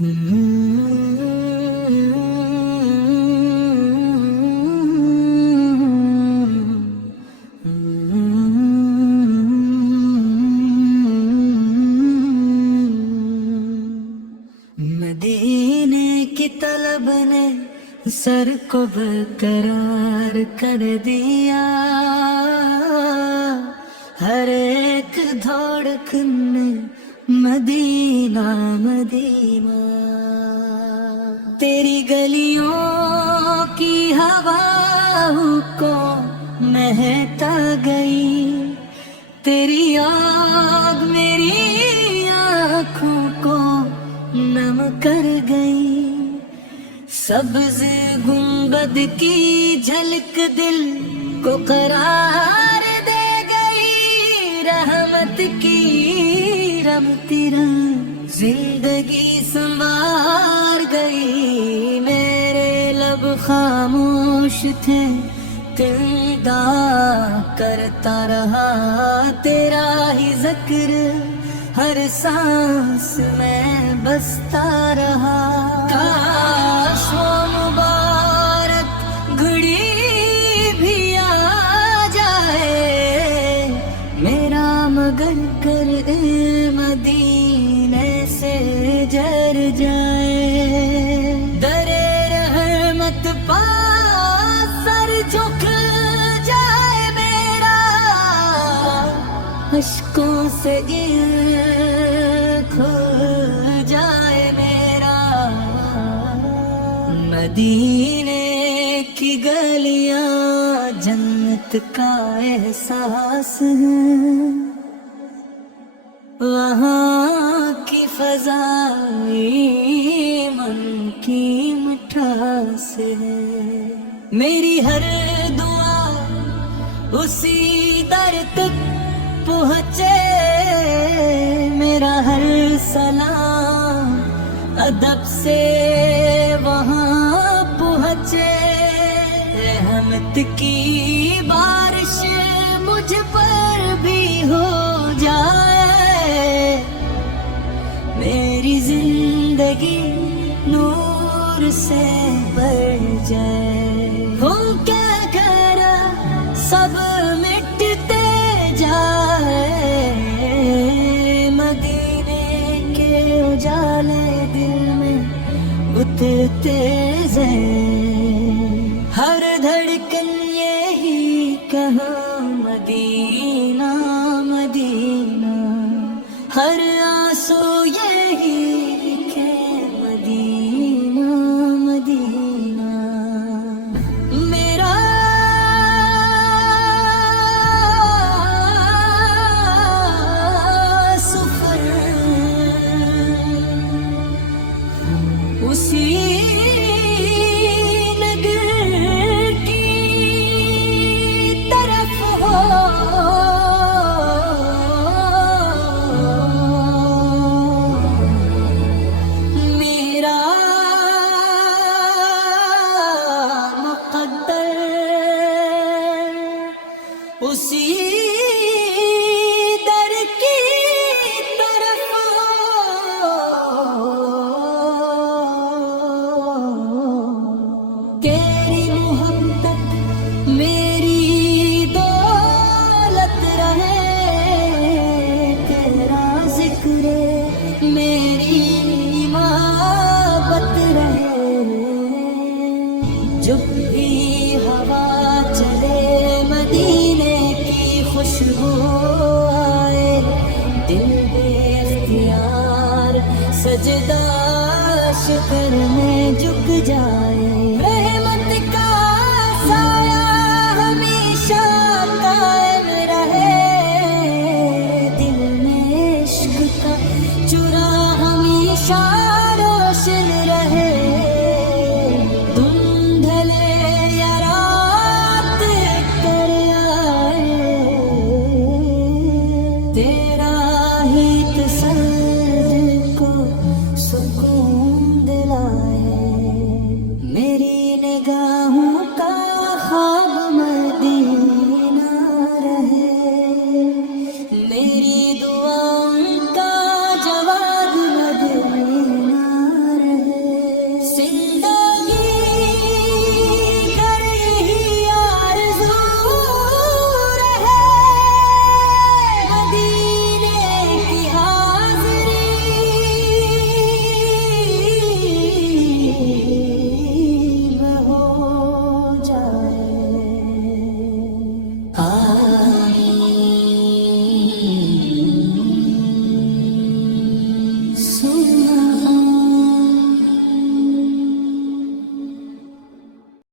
مدینے کی طلب نے سر کو برقرار کر دیا، ہر ایک دھڑکن میں مدینہ مدینہ، تیری گلیوں کی ہوا کو مہکا گئی، تیری یاد میری آنکھوں کو نم کر گئی، سبز گنبد کی جھلک دل کو قرار دے گئی، رحمت کی رمتی رنگ زندگی سنوار گئی، میرے لب خاموش تھے دل دا کرتا رہا تیرا ہی ذکر، ہر سانس میں بستا رہا، کاش وہ مبارک گھڑی بھی آ جائے میرا، مگر کر دل مدینے سے جر جائے، درے رحمت پا سر جھک جائے میرا، اشکوں سے کھل جائے میرا، مدینے کی گلیاں جنت کا احساس ہے، وہاں کی فضائی من کی مٹھاس ہے، میری ہر دعا اسی در تک پہنچے، میرا ہر سلام ادب سے وہاں پہنچے، رحمت کی بارش مجھ پر بھی ہو جائے، میری زندگی نور سے بھر جائے، ہوں کیا کرا سب مٹتے جائے، مدینے کے اجالے دل میں اترتے زین، ہر دھڑکن یہی کہاں مدینہ مدینہ، ہر آنسو یہی لکھے مدینہ مدینہ، میرا سفر اسی نگر کی طرف ہو، میرا مقدر اسی در کی طرف ہو، تیری محبت میری دولت رہے، تیرا ذکر میری محبت رہے، جب بھی ہوا چلے مدینے کی خوشبو آئے، دل بے اختیار سجدہ شکر میں جھک جائے،